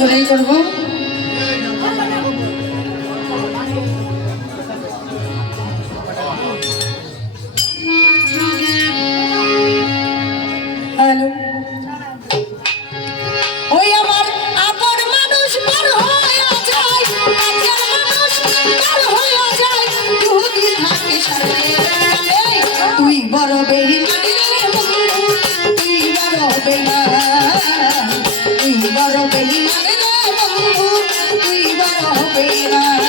করেই করবো। হ্যালো, ওই আমার আপন মানুষ পার হয়ে যায়, কাছের মানুষ পার হয়ে যায়, যদি থাকে সাথে তুই বড় বেঈমানি রে বন্ধু, তুই বড় বেঈমান, তুই বড় বেঈমানি রে বন্ধু, তুই বড় বেঈমান।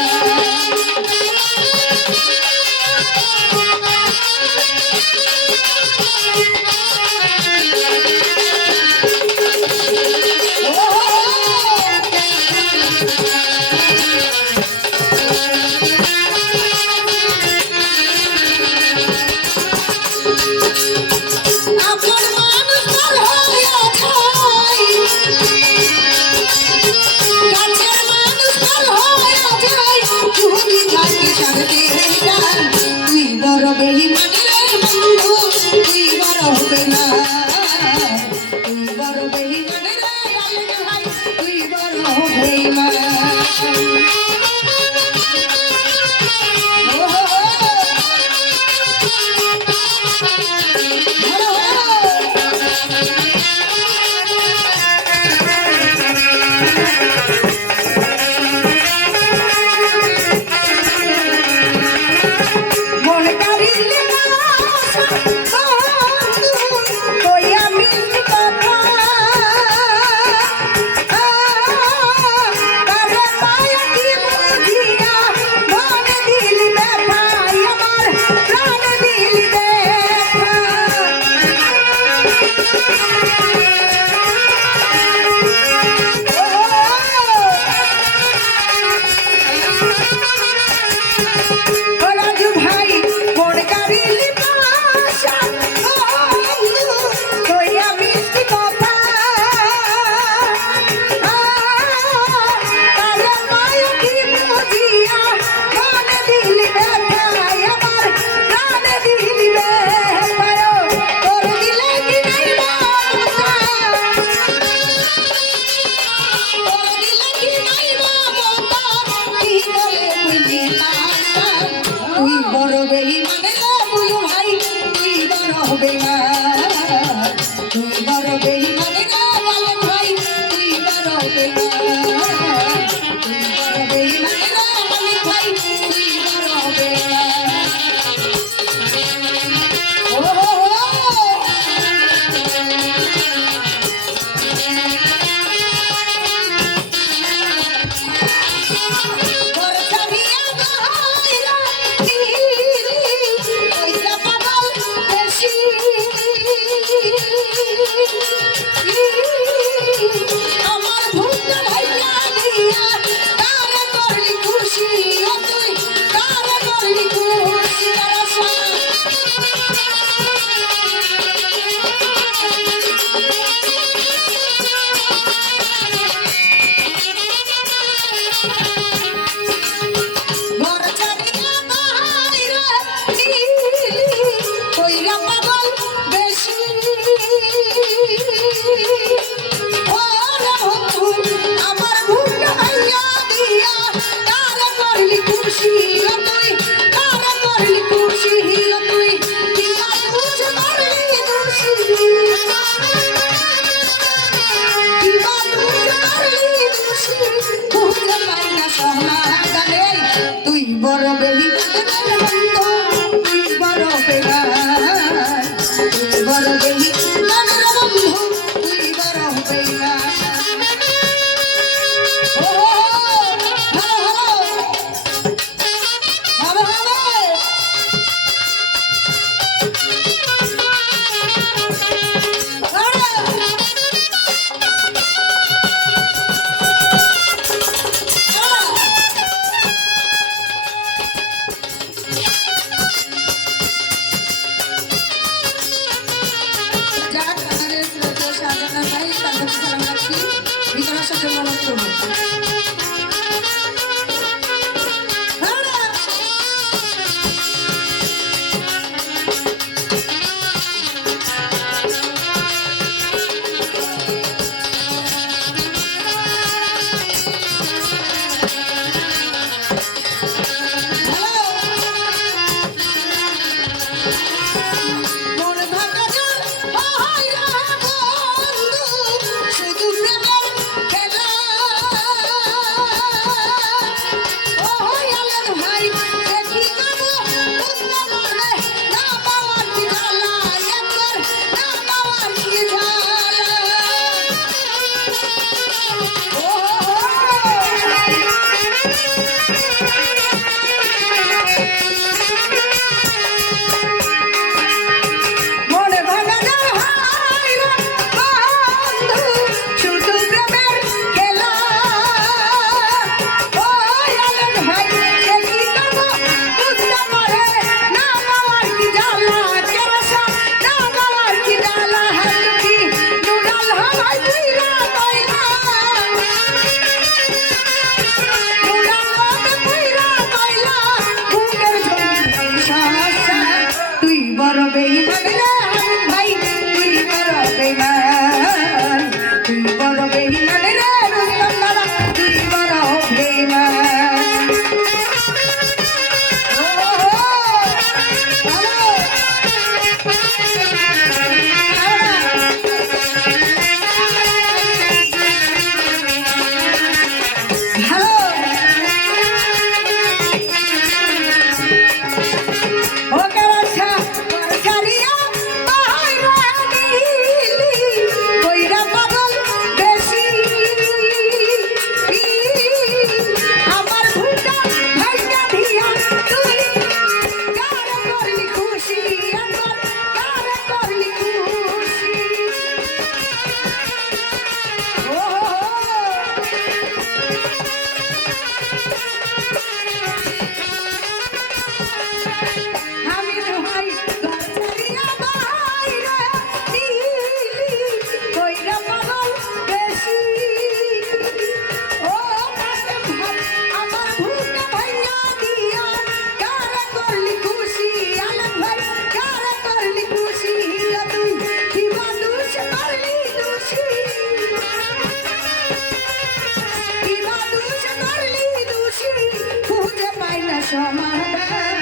সমাধান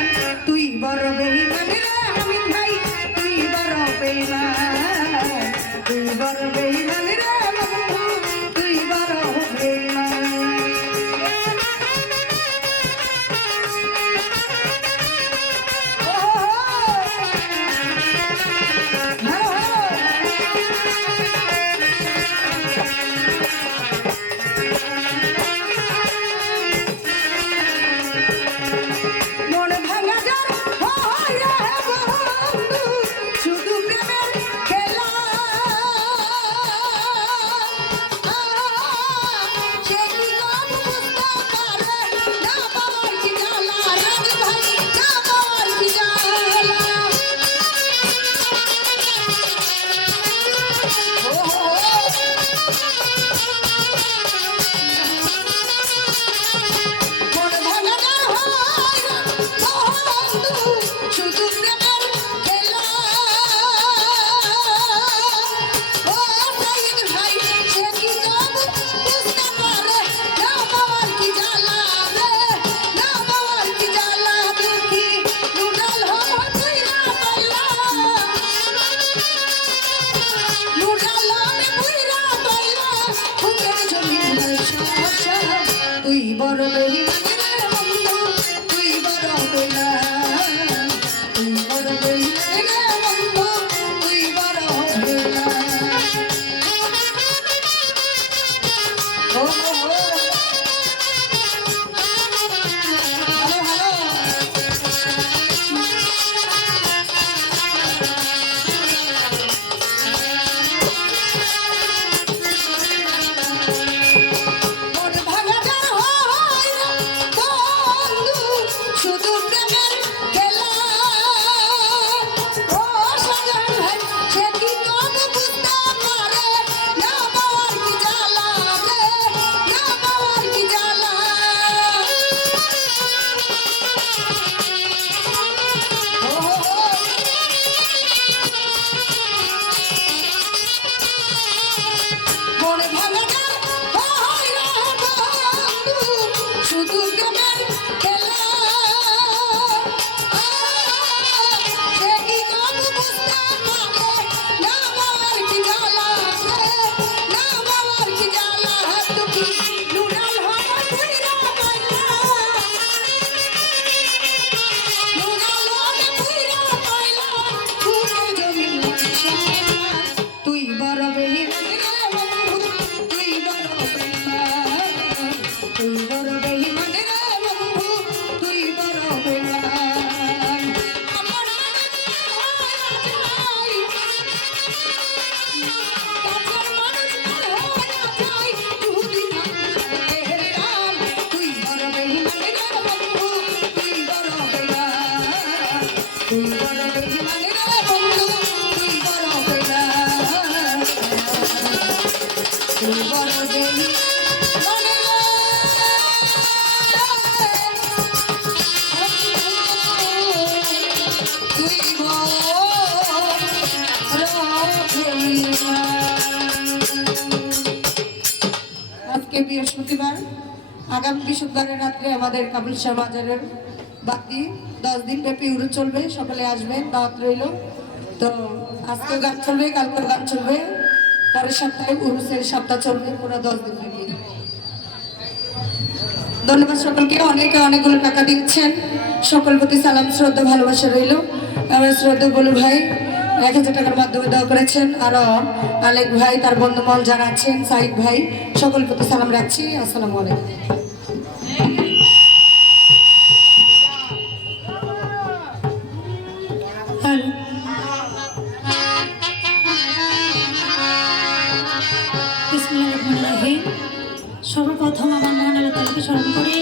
তুই বড় বেঈমান রে হামিদ ভাই তুই বড় বেঈমান তুই বড় বেঈমান রে বন্ধু তুই বড় বেঈমান তুই বড় বেঈমান রে বন্ধু তুই বড় বেঈমান তুই বড় বেঈমান রে বন্ধু তুই বড় বেঈমান ও হ্যালো হ্যালো বৃহস্পতিবার আগামী বৃহস্পতিবারের রাত্রে আমাদের কাবিল শাহ বাজারের বাকি 10 দিন ব্যাপী উড়ু চলবে সকলে আসবেন দাওয়াত রইল তো আজকে গান চলবে কালকে গান চলবে পরের সপ্তাহে উরুসের সপ্তাহ চলবে পুরো 10 দিন ব্যাপী ধন্যবাদ সকলকে অনেকে অনেকগুলো টাকা দিচ্ছেন সকল প্রতি সালাম শ্রদ্ধা ভালোবাসা রইল আমার শ্রদ্ধা বলু ভাই 1000 টাকার মাধ্যমে দেওয়া করেছেন আর আলেক ভাই তার বন্ধুমল যারা আছেন সাইদ ভাই সকল প্রতি সালাম রাখছি আসসালামু আলাইকুম বিসমিল্লাহির রহমানির রহিম সর্বপ্রথম আমার মহান আল্লাহ তাআলাকে স্মরণ করে